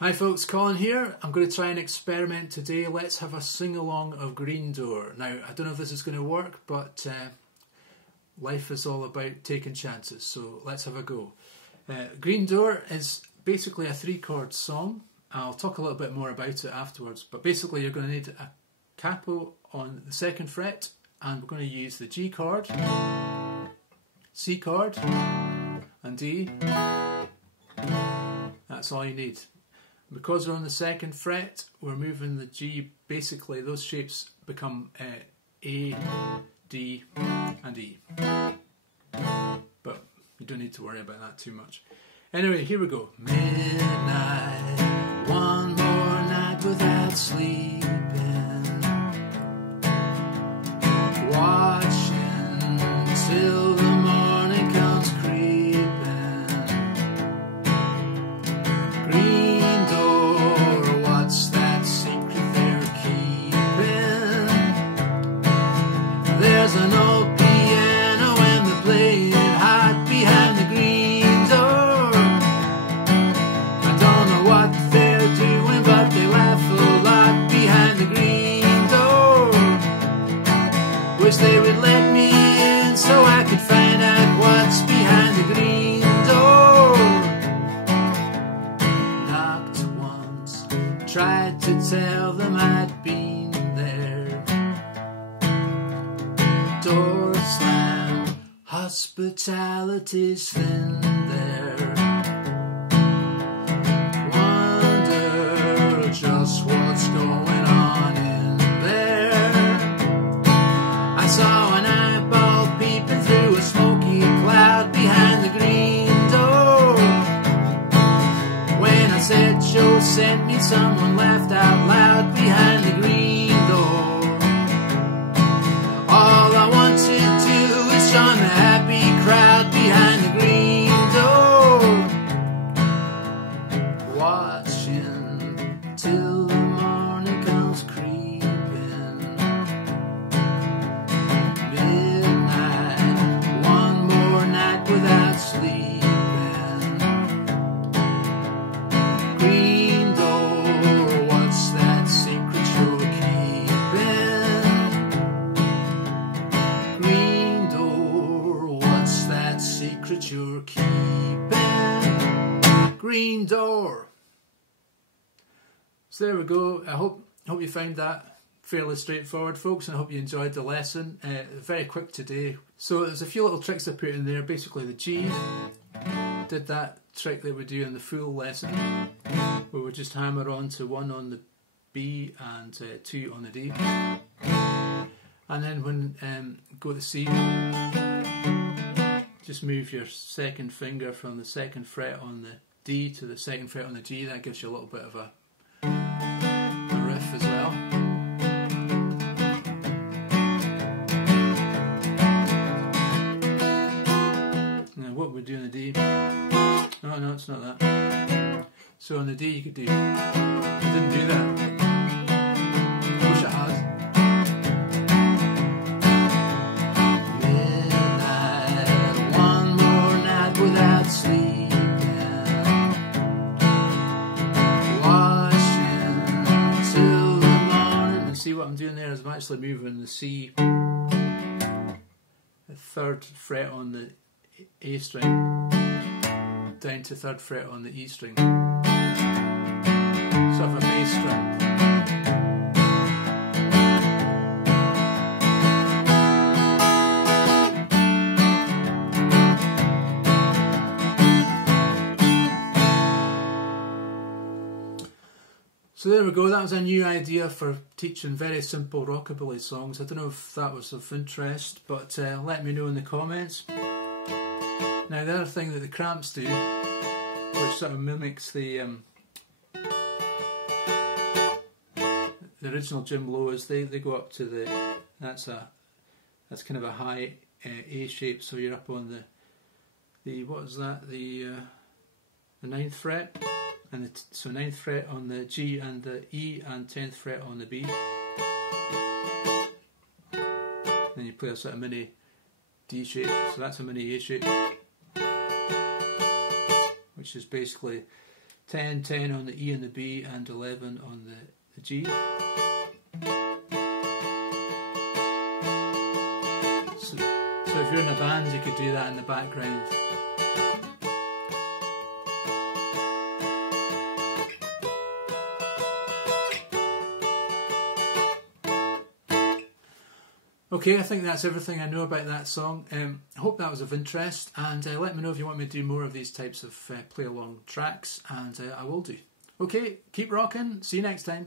Hi folks, Colin here. I'm going to try an experiment today. Let's have a sing-along of Green Door. Now, I don't know if this is going to work, but life is all about taking chances, so let's have a go. Green Door is basically a 3-chord song. I'll talk a little bit more about it afterwards, but basically you're going to need a capo on the 2nd fret, and we're going to use the G chord, C chord, and D. That's all you need. Because we're on the 2nd fret, we're moving the G, basically those shapes become A, D and E. But you don't need to worry about that too much. Anyway, here we go. Midnight, one more night without sleeping, watching till the morning comes creeping. Green door, what's that secret they're keeping? There's an old piano and they're playing hard behind the green door. I don't know what they're doing, but they laugh a lot behind the green door. Wish they would let me in so I could find out what's behind the green door. Knocked once, tried to tell them I'd been there. Door slammed, hospitality's thin there. Wonder just what's going on in there. I saw an eyeball peeping through a smoky cloud behind the green door. When I said Joe sent me, someone laughed out loud behind the green door. All I want to do is join the happy crowd behind the green door. Watching till the morning comes creeping. Midnight, one more night without sleeping. Green door, what's that secret you're keeping? Green door, what's that secret you're keeping? Green door. So there we go. I hope you found that fairly straightforward, folks, and I hope you enjoyed the lesson. Very quick today. So there's a few little tricks I put in there. Basically the G, did that trick that we do in the full lesson, where we just hammer on to 1 on the B and 2 on the D. And then when go to C, just move your 2nd finger from the 2nd fret on the D to the 2nd fret on the G. That gives you a little bit of a riff as well. Now what we do on the D? Oh no, it's not that. So on the D you could do. I didn't do that. Wish I had. Midnight, one more night without sleeping. Watching till the morning. And see what I'm doing there is I'm actually moving the C, the 3rd fret on the A string, down to 3rd fret on the E string. Sort of a bass string. So there we go, that was a new idea for teaching very simple rockabilly songs. I don't know if that was of interest, but let me know in the comments. Now the other thing that the Cramps do, which sort of mimics the original Jim Lowe, is they go up to the, that's kind of a high A shape, so you're up on the what is that, the 9th fret, and so 9th fret on the G and the E, and 10th fret on the B. Then you play a sort of mini D shape, so that's a mini A shape, which is basically 10, 10 on the E and the B, and 11 on the G. So if you're in a band, you could do that in the background. Okay, I think that's everything I know about that song. I hope that was of interest, and let me know if you want me to do more of these types of play-along tracks, and I will do. Okay, keep rocking. See you next time.